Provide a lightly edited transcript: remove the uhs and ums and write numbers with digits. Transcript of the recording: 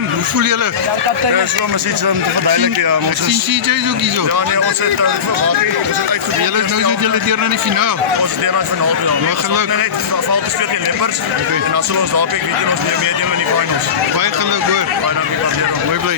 man, hoe voel julle? Ja, so maar iets om te verduidelijken. Ja, Ek sien CJ's ook hier zo. ja, nee, ons het uitgevoerd. Julle is nou zit julle deur na die finaal. Ons is deur na die finaal toe. Maar geluk. Net val te speel teen Leopards. En dan zullen ons daar kyk, weet jy, ons meedoen in die finals. Baie geluk hoor. Baie dankie, waardeer hom. Mooi bly.